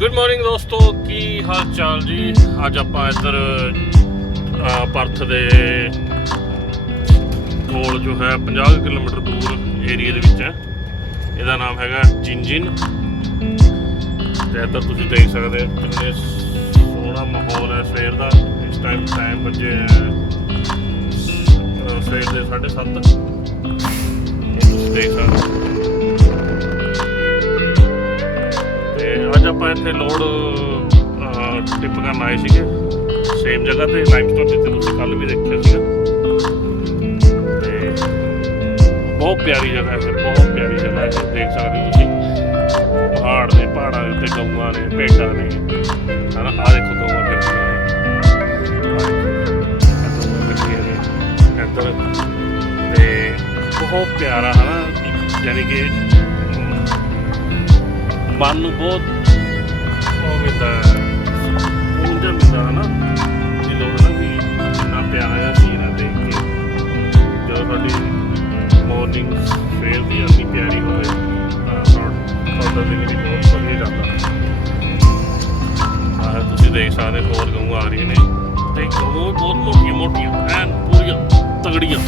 Good morning ਦੋਸਤੋ, ਕੀ ਹਾਲ ਚਾਲ ਜੀ। ਅੱਜ ਆਪਾਂ ਇੱਧਰ ਪਰਥ ਦੇ ਕੋਲ ਜੋ ਹੈ 50 ਕਿਲੋਮੀਟਰ ਦੂਰ ਏਰੀਏ ਦੇ ਵਿੱਚ ਹੈ। ਇਹਦਾ ਨਾਮ ਹੈਗਾ ਜਿੰਜਿਨ। ਤੇ ਇੱਧਰ ਤੁਸੀਂ ਦੇਖ ਸਕਦੇ ਹੋ ਕਿੰਨੇ ਸੋਹਣਾ ਮਾਹੌਲ ਹੈ ਸਵੇਰ ਦਾ। ਇਸ ਟਾਈਮ ਵੱਜੇ ਸਵੇਰ ਦੇ 7:30। ਤੁਸੀਂ ਦੇਖ ਸਕਦੇ ਹੋ। ਅੱਜ ਆਪਾਂ ਇੱਥੇ ਲੋਡ ਟਿਪ ਕਰਨ ਆਏ ਸੀਗੇ ਸੇਮ ਜਗ੍ਹਾ ਤੇ ਲਾਈਮਸਟੋਨ, ਜਿੱਥੇ ਤੁਸੀਂ ਕੱਲ ਵੀ ਦੇਖਿਆ ਸੀਗਾ। ਤੇ ਬਹੁਤ ਪਿਆਰੀ ਜਗ੍ਹਾ ਹੈ, ਬਹੁਤ ਪਿਆਰੀ ਜਗ੍ਹਾ ਹੈ। ਦੇਖ ਸਕਦੇ ਹੋ ਤੁਸੀਂ ਪਹਾੜ ਨੇ, ਪਹਾੜਾਂ ਦੇ ਉੱਤੇ ਗਊਆਂ ਨੇ, ਭੇਡਾਂ ਨੇ, ਹਨਾ। ਆਹ ਦੇਖੋ ਗਊਆਂ ਫਿਰਦੀਆਂ ਨੇ ਇੱਧਰ। ਤੇ ਬਹੁਤ ਪਿਆਰਾ, ਹਨਾ। ਯਾਨੀ ਕਿ ਮਨ ਨੂੰ ਬਹੁਤ ਉਹ ਮਿਲਦਾ, ਸਕੂਨ ਜਿਹਾ ਮਿਲਦਾ, ਹਨਾ। ਦਿਲੋਂ, ਹਨਾ, ਵੀ ਇੰਨਾ ਪਿਆਰਾ ਜਿਹਾ ਸੀਨ ਹੈ ਦੇਖ ਕੇ। ਜਦੋਂ ਸਾਡੀ ਮੋਰਨਿੰਗ ਸਵੇਰ ਦੀ ਇੰਨੀ ਪਿਆਰੀ ਹੋਵੇ ਤਾਂ ਸਾਡਾ ਦਿਨ ਵੀ ਬਹੁਤ ਵਧੀਆ ਜਾਂਦਾ। ਤੁਸੀਂ ਦੇਖ ਸਕਦੇ ਹੋਰ ਗਊਆਂ ਆ ਰਹੀਆਂ ਨੇ, ਤੇ ਗਊਆਂ ਬਹੁਤ ਮੋਟੀਆਂ ਮੋਟੀਆਂ ਐਨ ਪੂਰੀਆਂ ਤਗੜੀਆਂ।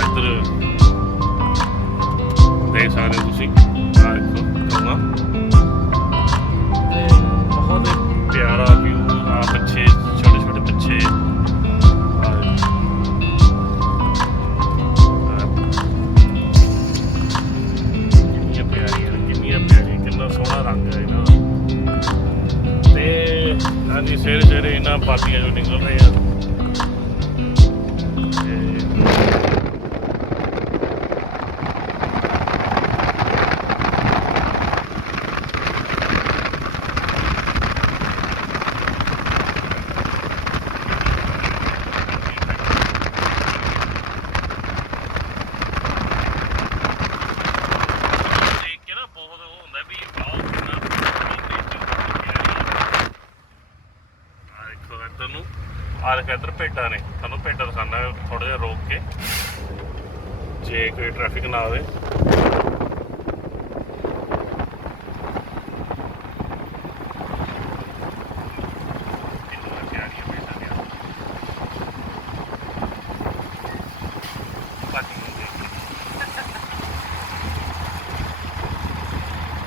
ਇੱਧਰ ਦੇਖ ਸਕਦੇ ਹੋ ਤੁਸੀਂ, ਆਹ ਦੇਖੋ ਗਊਆਂ। ਤੇ ਬਹੁਤ ਪਿਆਰਾ ਵਿਊ। ਆ ਬੱਚੇ, ਛੋਟੇ ਛੋਟੇ ਬੱਚੇ, ਕਿੰਨੀਆਂ ਪਿਆਰੀਆਂ, ਕਿੰਨੀਆਂ ਪਿਆਰੀਆਂ, ਕਿੰਨਾ ਸੋਹਣਾ ਰੰਗ ਹੈ ਇਹਨਾਂ ਦਾ। ਤੇ ਹਾਂਜੀ, ਸਵੇਰੇ ਸਵੇਰੇ ਇਹਨਾਂ ਬਾਦੀਆਂ ਚੋਂ ਨਿਕਲ ਰਹੇ ਆ। ਇੱਧਰ ਭੇਡਾਂ ਨੇ, ਤੁਹਾਨੂੰ ਭੇਡਾਂ ਦਿਖਾਉਂਦਾ ਥੋੜ੍ਹਾ ਜਿਹਾ ਰੋਕ ਕੇ, ਜੇ ਕੋਈ ਟ੍ਰੈਫਿਕ ਨਾ ਆਵੇ।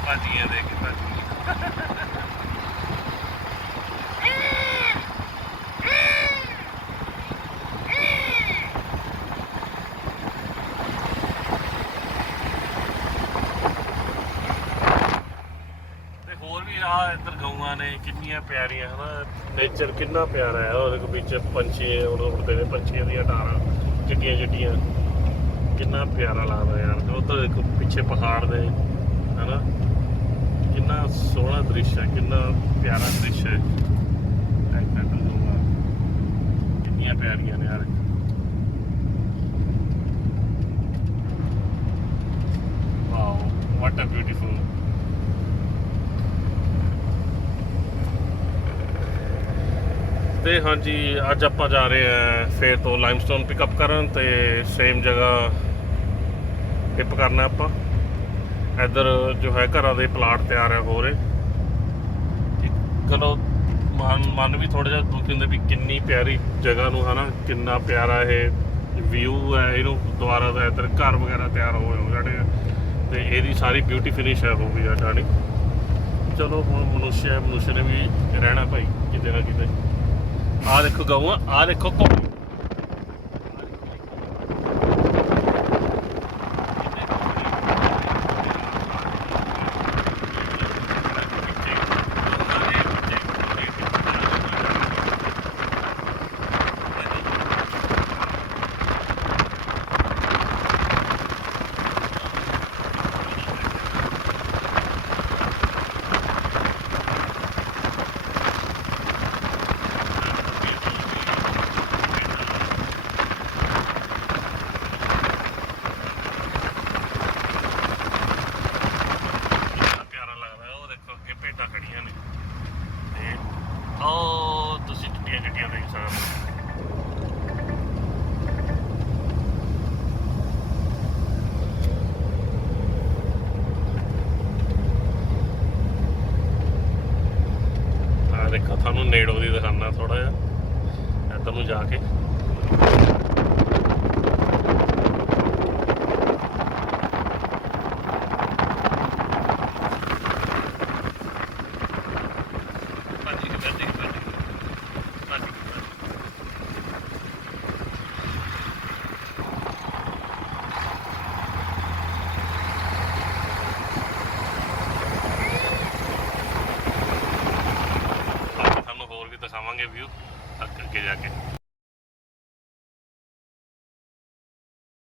ਭਾਜੀਆਂ ਦੇਖ ਕੇ ਇੱਧਰ ਗਊਆਂ ਨੇ, ਕਿੰਨੀਆਂ ਪਿਆਰੀਆਂ, ਹਨਾ। ਨੇਚਰ ਕਿੰਨਾ ਪਿਆਰਾ ਹੈ। ਉਹਦੇ ਵਿੱਚ ਪੰਛੀ ਉੜਦੇ ਨੇ, ਪੰਛੀਆਂ ਦੀਆਂ ਟਾਰਾਂ ਚਿੱਟੀਆਂ ਚਿੱਟੀਆਂ, ਕਿੰਨਾ ਪਿਆਰਾ ਲੱਗਦਾ ਯਾਰ। ਤੇ ਉੱਧਰ ਦੇਖੋ ਪਿੱਛੇ ਪਹਾੜ ਨੇ, ਹਨਾ। ਕਿੰਨਾ ਸੋਹਣਾ ਦ੍ਰਿਸ਼ ਹੈ, ਕਿੰਨਾ ਪਿਆਰਾ ਦ੍ਰਿਸ਼ ਹੈ। ਗਊਆਂ ਕਿੰਨੀਆਂ ਪਿਆਰੀਆਂ ਨੇ ਯਾਰ। Wow, what a beautiful. ਤੇ ਹਾਂਜੀ, ਅੱਜ ਆਪਾਂ ਜਾ ਰਹੇ ਹਾਂ ਫੇਰ ਤੋਂ ਲਾਈਮਸਟੋਨ ਪਿਕਅਪ ਕਰਨ, ਤੇ ਸੇਮ ਜਗ੍ਹਾ ਟਿਪ ਕਰਨਾ ਆਪਾਂ। ਇੱਧਰ ਜੋ ਹੈ ਘਰਾਂ ਦੇ ਪਲਾਟ ਤਿਆਰ ਹੋ ਰਹੇ। ਚਲੋ ਮਨ ਵੀ ਥੋੜ੍ਹਾ ਜਿਹਾ ਦੁੱਖ ਹੁੰਦਾ ਵੀ ਕਿੰਨੀ ਪਿਆਰੀ ਜਗ੍ਹਾ ਨੂੰ, ਹਨਾ। ਕਿੰਨਾ ਪਿਆਰਾ ਇਹ ਵਿਊ ਹੈ। ਇਹਨੂੰ ਦੁਬਾਰਾ ਦਾ ਇੱਧਰ ਘਰ ਵਗੈਰਾ ਤਿਆਰ ਹੋ ਜਾਣੇ ਆ, ਤੇ ਇਹਦੀ ਸਾਰੀ ਬਿਊਟੀ ਫਿਨਿਸ਼ ਹੈ ਹੋ ਗਈ ਆ ਜਾਣੀ। ਚਲੋ ਹੁਣ ਮਨੁੱਖ ਨੇ ਵੀ ਰਹਿਣਾ ਭਾਈ ਕਿਤੇ ਨਾ ਕਿਤੇ। ਆਹ ਦੇਖੋ ਗਊਆਂ, ਆਹ ਦੇਖੋ ਘੋੜੇ। ਤੁਸੀਂ ਚਿੱਟੀਆਂ ਚਿੱਟੀਆਂ ਦੇਖ ਸਕਦੇ ਹੋ। ਇੱਕ ਤੁਹਾਨੂੰ ਨੇੜੋ ਦੀ ਦਿਖਾਉਣਾ ਥੋੜਾ ਜਿਹਾ ਇੱਧਰ ਨੂੰ ਜਾ ਕੇ। ਦਿਖਾਵਾਂਗੇ ਵਿਊ ਅੱਗੇ ਜਾ ਕੇ।